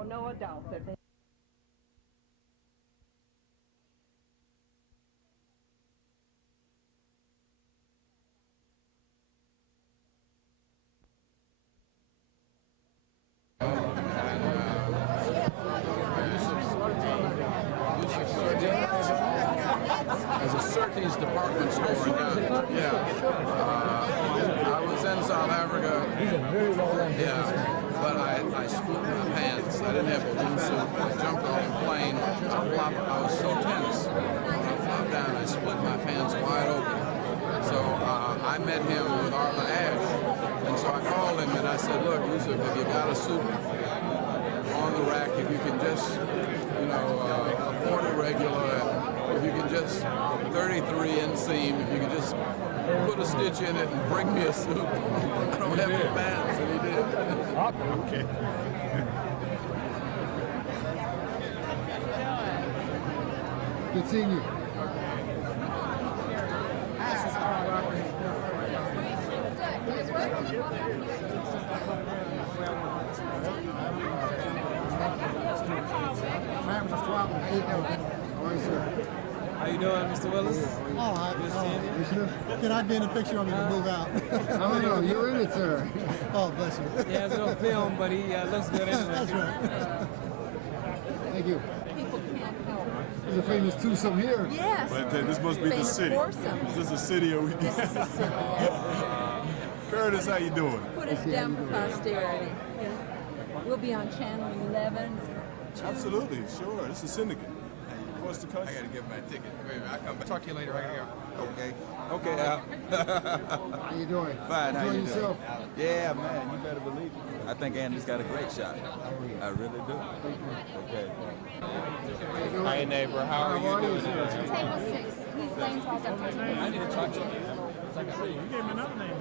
allow no adults. If they As a Surtees department store down. Yeah. I was in South Africa. Yeah. But I split my pants. I didn't have a wingsuit. I jumped on a plane. I was so tense. When I flopped down, I split my pants wide open. So I met him with Arthur Ashe. And so I called him and I said, look, Yusuf, if you got a suit on the rack, if you can just, afford a regular, if you can just 33 inseam, if you can just put a stitch in it and bring me a suit. I don't have any pants, and he did. Okay. Good seeing you. How you doing, Mr. Willis? All right. Good seeing you. Can I be in the picture or me to move out? No, you're in it, sir. Oh, bless you. He has no film, but he looks good anyway. That's right. Thank you. people can't help. There's a famous twosome here. Yes. But this must be the Famous city. foursome. Is this a city or we This is the city, yes. Curtis, how you doing? Put us down for posterity. We'll be on Channel 11. Absolutely, sure. It's a syndicate. Across the country. I gotta get my ticket. Wait a minute, I'll come back. Talk to you later. I gotta go. Okay. Okay, Al. How you doing? Fine, how you doing? yourself? Yeah, man, you better believe it. I think Andy's got a great shot. I really do. Okay. Hi, neighbor. How are you doing? Table 6. He's laying calls up for table 6. I need to talk to you. You gave me another name.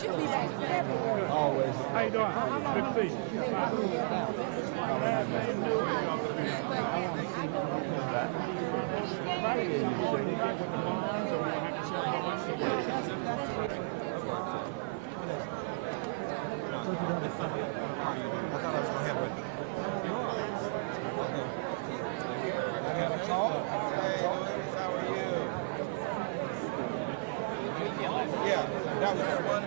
She'll be back in February. Always. How you doing? Good to see you. Yeah, that was the one.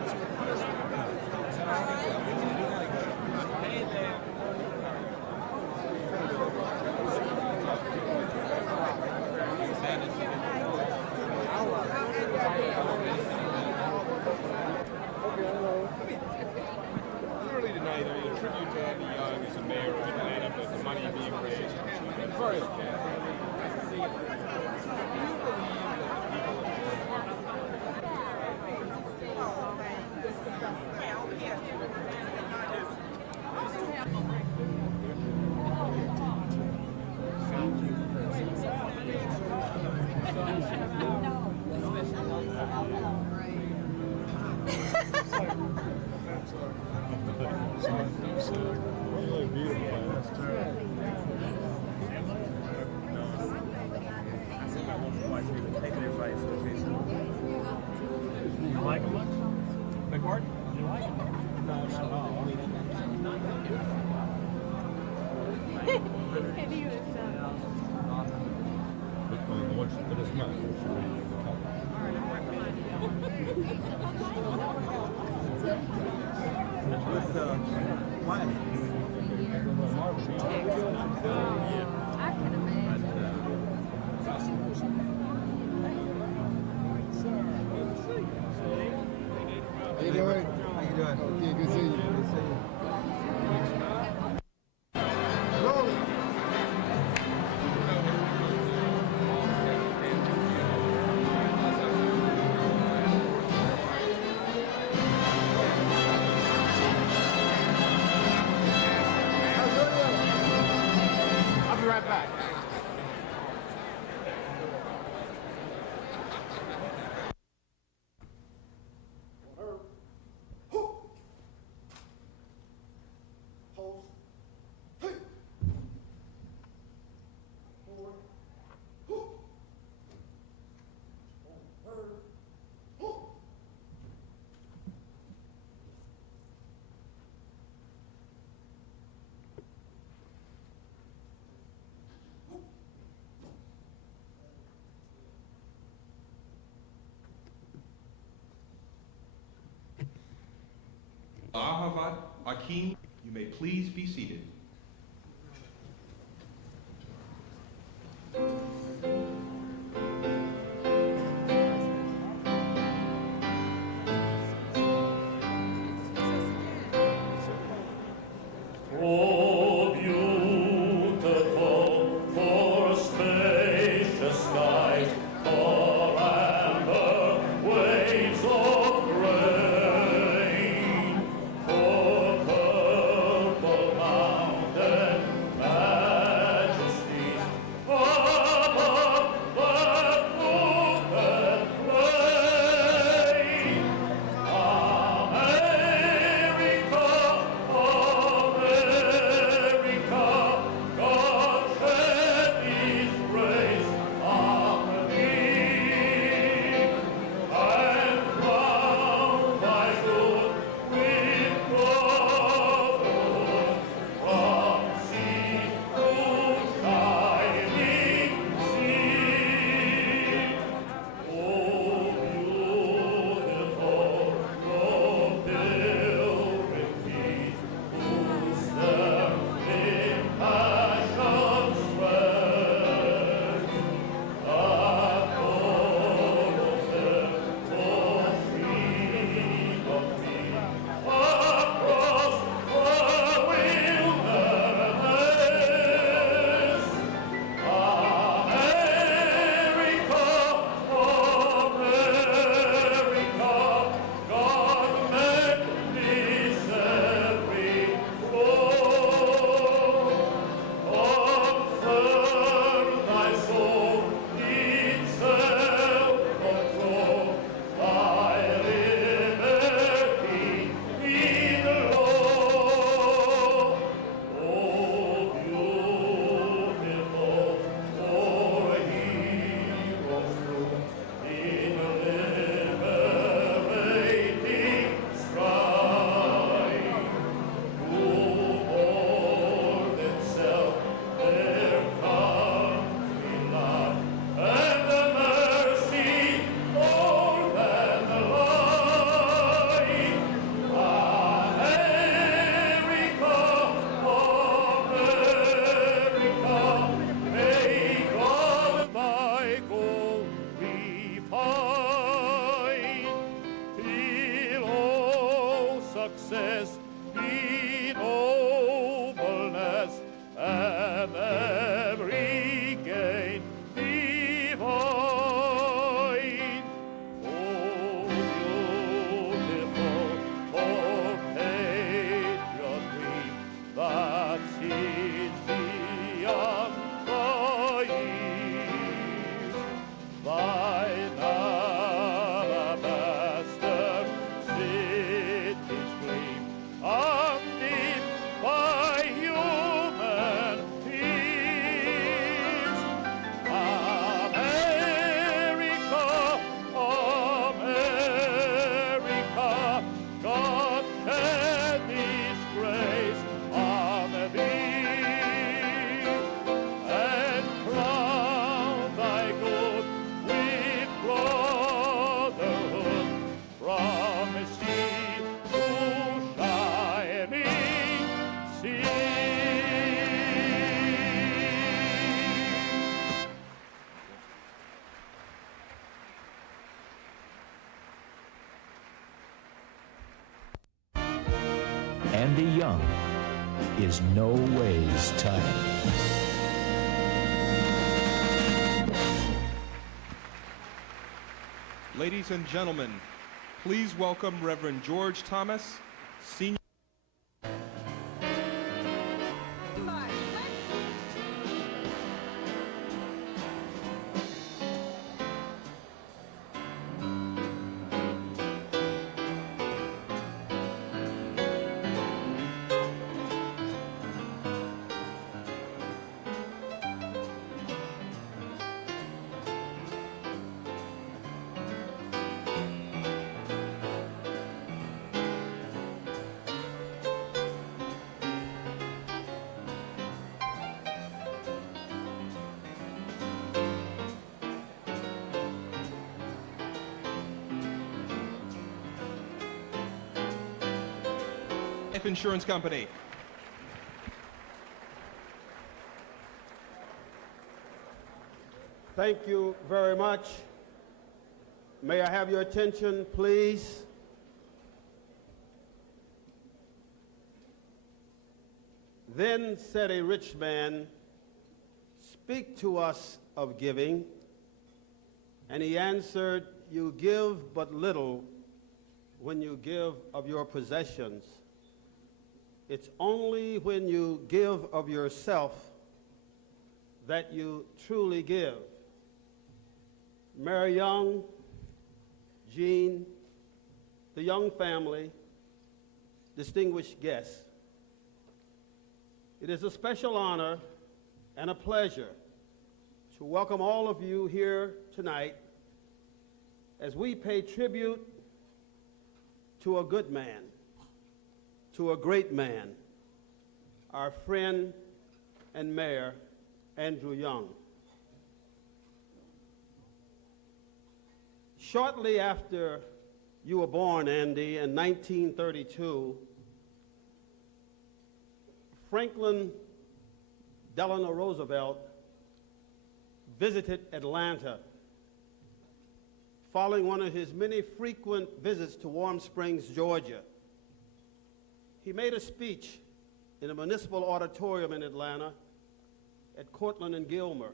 Early tonight, a tribute to Andy Young as a mayor of Atlanta, but the money being raised. Very okay. You like him much? Big word? You like him? No, not at all. I can imagine. How you doing? How you doing? Okay, good seeing you. Good seeing you. Rolling. I'll be right back. Ahavat Akim, you may please be seated. Oh, beautiful for spacious skies, for amber waves of grain, for purple mountain majesties, above that open plain. America, God shed His grace on thee, and crown thy good with brotherhood from sea to shining sea. Oh, beautiful pilgrim feet, who stand in passion's thread, that follows them for freedom be across the wilderness. America, God meant this every flow. Confirm thy soul in self-control, thy liberty in law. Oh, beautiful for heroes true in liberating strife, who bore themselves their country love and the mercy more than the life. America, may God thy goal refine, till all success be nobleness, and every gain divine. Oh, beautiful for patriot dream that sees beyond the east. Thine alabaster cities gleam, undimmed by human tears. America, God shed His grace on thee, and crown thy good with brotherhood from sea to shining sea. Andy Young is no ways tired. Ladies and gentlemen, please welcome Reverend George Thomas, Senior. Life Insurance Company. Thank you very much. May I have your attention, please? Then said a rich man, "Speak to us of giving." And he answered, "You give but little when you give of your possessions. It's only when you give of yourself that you truly give." Mary Young, Jean, the Young family, distinguished guests, it is a special honor and a pleasure to welcome all of you here tonight as we pay tribute to a good man, to a great man, our friend and mayor, Andrew Young. Shortly after you were born, Andy, in 1932, Franklin Delano Roosevelt visited Atlanta following one of his many frequent visits to Warm Springs, Georgia. He made a speech in a municipal auditorium in Atlanta at Cortlandt and Gilmer.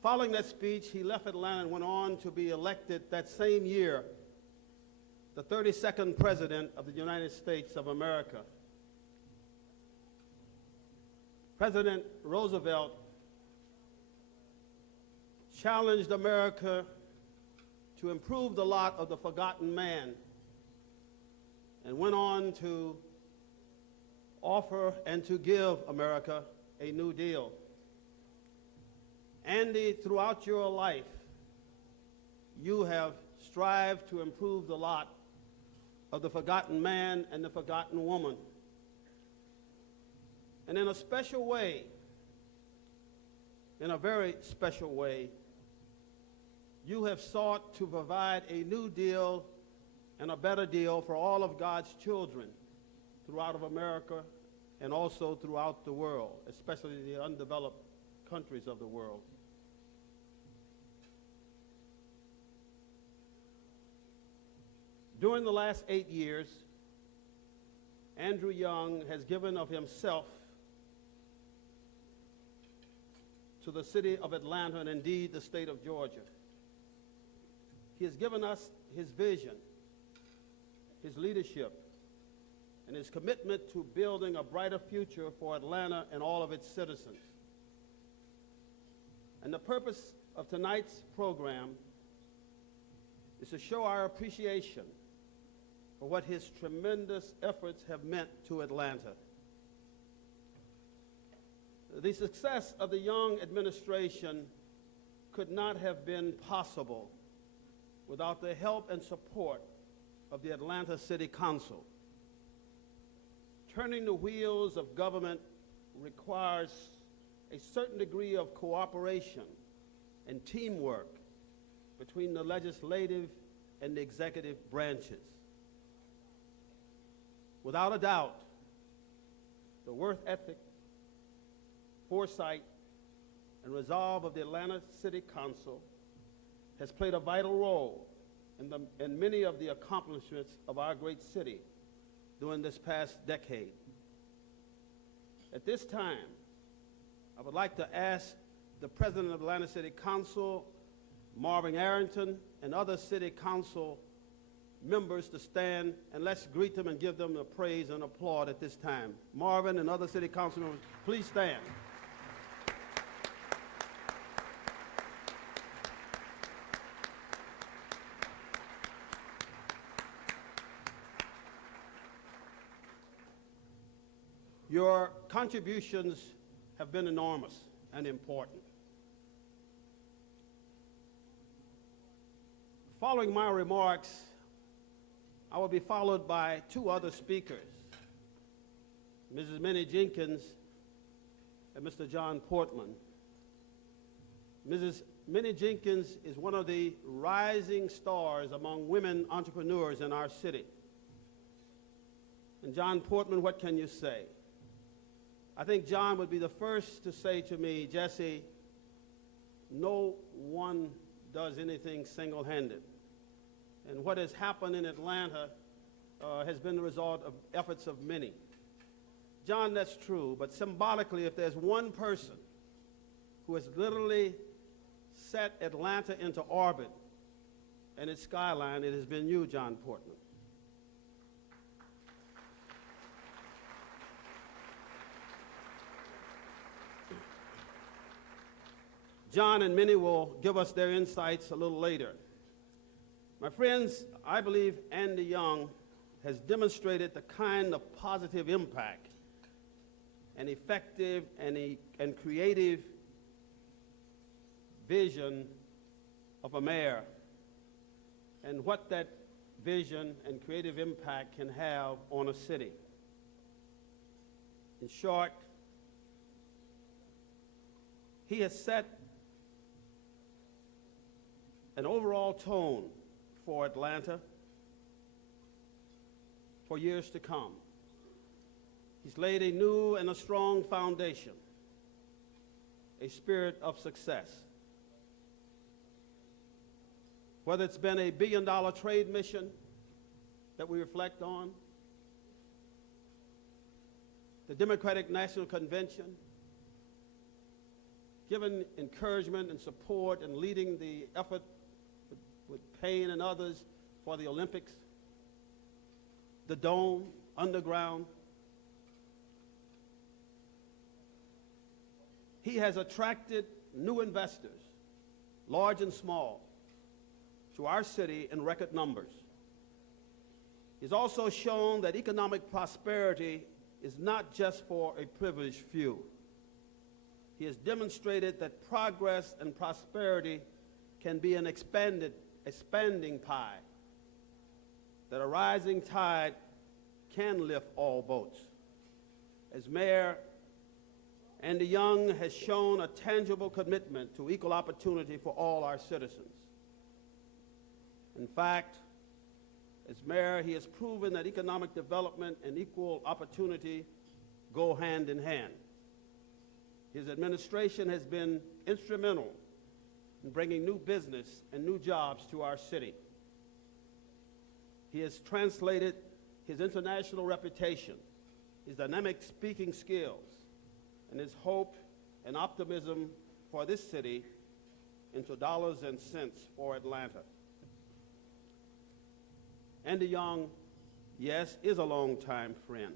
Following that speech, he left Atlanta and went on to be elected that same year the 32nd President of the United States of America. President Roosevelt challenged America to improve the lot of the forgotten man and went on to offer and to give America a New Deal. Andy, throughout your life, you have strived to improve the lot of the forgotten man and the forgotten woman. And in a special way, in a very special way, you have sought to provide a new deal and a better deal for all of God's children throughout of America and also throughout the world, especially the undeveloped countries of the world. During the last 8 years, Andrew Young has given of himself to the city of Atlanta and indeed the state of Georgia. He has given us his vision, his leadership, and his commitment to building a brighter future for Atlanta and all of its citizens. And the purpose of tonight's program is to show our appreciation for what his tremendous efforts have meant to Atlanta. The success of the Young administration could not have been possible without the help and support of the Atlanta City Council. Turning the wheels of government requires a certain degree of cooperation and teamwork between the legislative and the executive branches. Without a doubt, the work ethic, foresight, and resolve of the Atlanta City Council has played a vital role in many of the accomplishments of our great city during this past decade. At this time, I would like to ask the President of the Atlanta City Council, Marvin Arrington, and other City Council members to stand, and let's greet them and give them the praise and applaud at this time. Marvin and other City Council members, please stand. Your contributions have been enormous and important. Following my remarks, I will be followed by two other speakers, Mrs. Minnie Jenkins and Mr. John Portman. Mrs. Minnie Jenkins is one of the rising stars among women entrepreneurs in our city. And John Portman, what can you say? I think John would be the first to say to me, Jesse, no one does anything single-handed. And what has happened in Atlanta has been the result of efforts of many. John, that's true, but symbolically, if there's one person who has literally set Atlanta into orbit and its skyline, it has been you, John Portman. John and many will give us their insights a little later. My friends, I believe Andy Young has demonstrated the kind of positive impact and effective and creative vision of a mayor and what that vision and creative impact can have on a city. In short, he has set an overall tone for Atlanta for years to come. He's laid a new and a strong foundation, a spirit of success. Whether it's been a billion-dollar trade mission that we reflect on, the Democratic National Convention, giving encouragement and support and leading the effort with Payne and others for the Olympics, the Dome, underground. He has attracted new investors, large and small, to our city in record numbers. He's also shown that economic prosperity is not just for a privileged few. He has demonstrated that progress and prosperity can be an expanding pie, that a rising tide can lift all boats. As mayor, Andy Young has shown a tangible commitment to equal opportunity for all our citizens. In fact, as mayor, he has proven that economic development and equal opportunity go hand in hand. His administration has been instrumental in bringing new business and new jobs to our city. He has translated his international reputation, his dynamic speaking skills, and his hope and optimism for this city into dollars and cents for Atlanta. Andy Young, yes, is a longtime friend,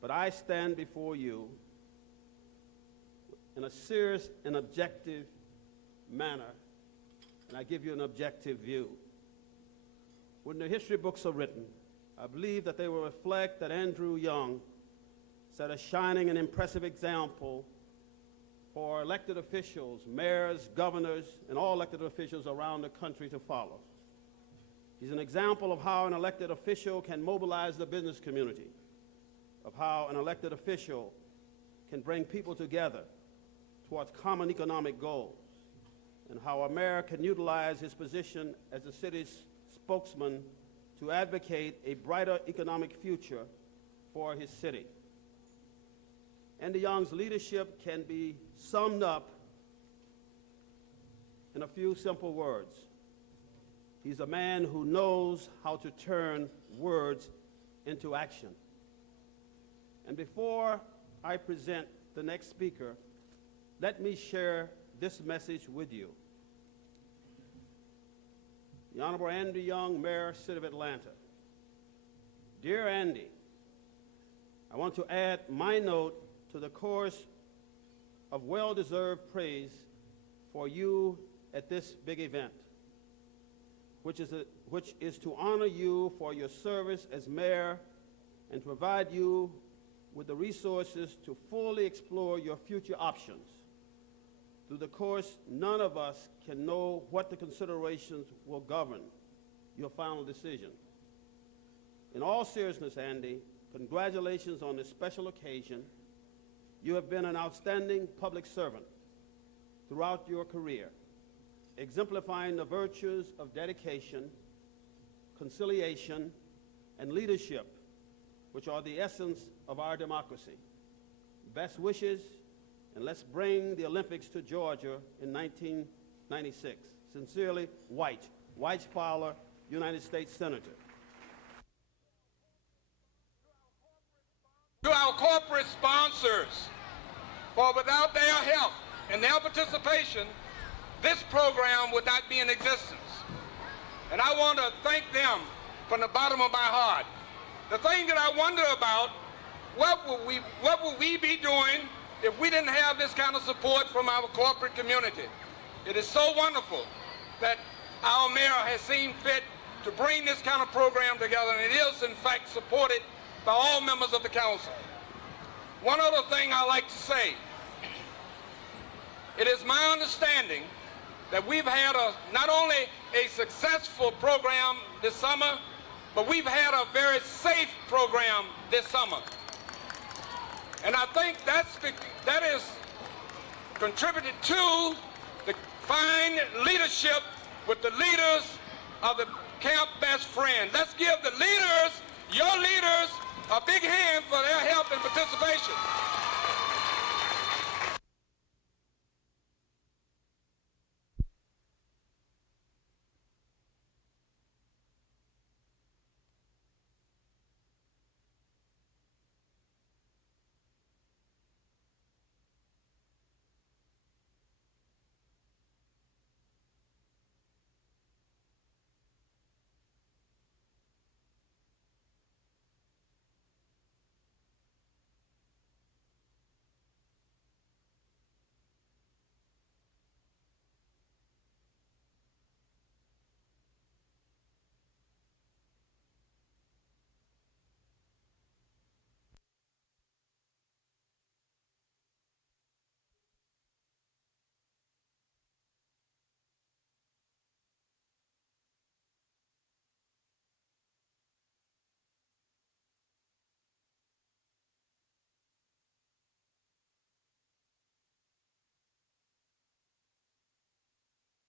but I stand before you in a serious and objective manner, and I give you an objective view. When the history books are written, I believe that they will reflect that Andrew Young set a shining and impressive example for elected officials, mayors, governors, and all elected officials around the country to follow. He's an example of how an elected official can mobilize the business community, of how an elected official can bring people together towards common economic goals, and how a mayor can utilize his position as the city's spokesman to advocate a brighter economic future for his city. Andy Young's leadership can be summed up in a few simple words. He's a man who knows how to turn words into action. And before I present the next speaker, let me share this message with you. The Honorable Andy Young, Mayor, City of Atlanta. Dear Andy, I want to add my note to the chorus of well-deserved praise for you at this big event, which is to honor you for your service as mayor and provide you with the resources to fully explore your future options. Through the course, none of us can know what the considerations will govern your final decision. In all seriousness, Andy, congratulations on this special occasion. You have been an outstanding public servant throughout your career, exemplifying the virtues of dedication, conciliation, and leadership which are the essence of our democracy. Best wishes, and let's bring the Olympics to Georgia in 1996. Sincerely, White Fowler, United States Senator. To our corporate sponsors, for without their help and their participation, this program would not be in existence. And I want to thank them from the bottom of my heart. The thing that I wonder about, what would we be doing if we didn't have this kind of support from our corporate community? It is so wonderful that our mayor has seen fit to bring this kind of program together, and it is in fact supported by all members of the council. One other thing I like to say, it is my understanding that we've had not only a successful program this summer, but we've had a very safe program this summer. And I think that is contributed to the fine leadership with the leaders of the Camp Best Friend. Let's give the leaders, your leaders, a big hand for their help and participation.